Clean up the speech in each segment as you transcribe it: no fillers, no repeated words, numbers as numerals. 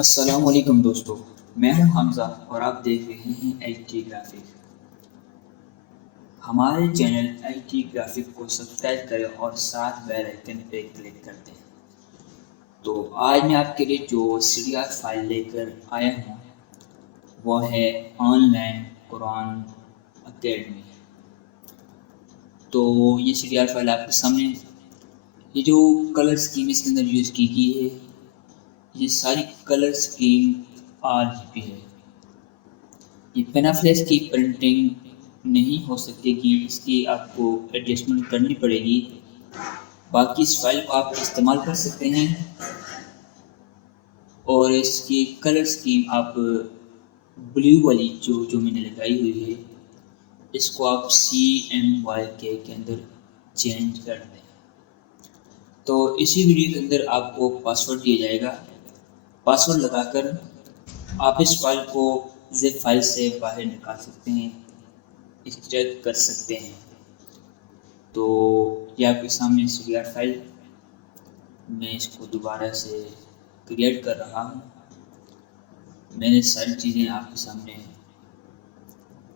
السلام علیکم دوستو، میں ہوں حمزہ اور آپ دیکھ رہے ہیں آئی ٹی گرافک۔ ہمارے چینل آئی ٹی گرافک کو سبسکرائب کریں اور ساتھ بیل آئیکن پہ کلک کر دیں۔ تو آج میں آپ کے لیے جو سی ڈی آر فائل لے کر آیا ہوں وہ ہے آن لائن قرآن اکیڈمی۔ تو یہ سی ڈی آر فائل آپ کے سامنے، یہ جو کلر اسکیم اس کے اندر یوز کی گئی ہے، یہ ساری کلر اسکیم RGB ہے۔ یہ پینافلیکس کی پرنٹنگ نہیں ہو سکے گی، اس کی آپ کو ایڈجسٹمنٹ کرنی پڑے گی۔ باقی اس فائل کو آپ استعمال کر سکتے ہیں اور اس کی کلر اسکیم آپ بلیو والی جو میں نے لگائی ہوئی ہے، اس کو آپ CMYK کے اندر چینج کر دیں۔ تو اسی ویڈیو کے اندر آپ کو پاسورڈ دیا جائے گا۔ پاسورڈ لگا کر آپ اس فائل کو زپ فائل سے باہر نکال سکتے ہیں، ایکسٹریکٹ کر سکتے ہیں۔ تو یہ آپ کے سامنے سی ڈی آر فائل، میں اس کو دوبارہ سے کریٹ کر رہا ہوں۔ میں نے ساری چیزیں آپ کے سامنے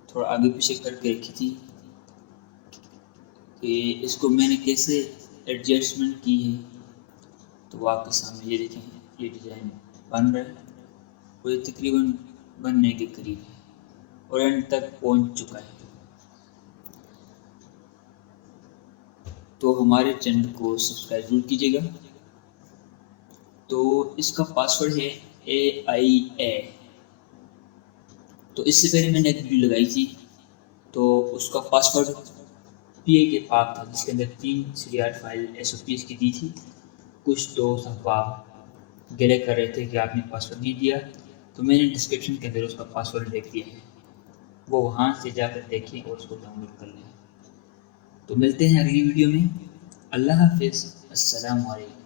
تھوڑا آگے پیچھے کر کے رکھی تھی کہ اس کو میں نے کیسے ایڈجسٹمنٹ کی ہے۔ تو وہ آپ کے سامنے یہ دیکھیں، یہ ڈیزائن بن رہا ہے اور یہ تقریباً بننے کے قریب ہے اور اینڈ تک پہنچ چکا ہے۔ تو ہمارے چینل کو سبسکرائب ضرور کیجیے گا۔ تو اس کا پاسورڈ ہے AIA۔ تو اس سے پہلے میں نے ایک ویڈیو لگائی تھی، تو اس کا پاسورڈ PA کے پاک تھا، جس کے اندر 3 C D R file SOPs کی دی تھی۔ کچھ دوست احباب گلے کر رہے تھے کہ آپ نے پاسورڈ نہیں دیا، تو میں نے ڈسکرپشن کے اندر اس کا پاسورڈ لکھ دیا ہے، وہ وہاں سے جا کر دیکھیں اور اس کو ڈاؤن لوڈ کر لیں۔ تو ملتے ہیں اگلی ویڈیو میں۔ اللہ حافظ، السلام علیکم۔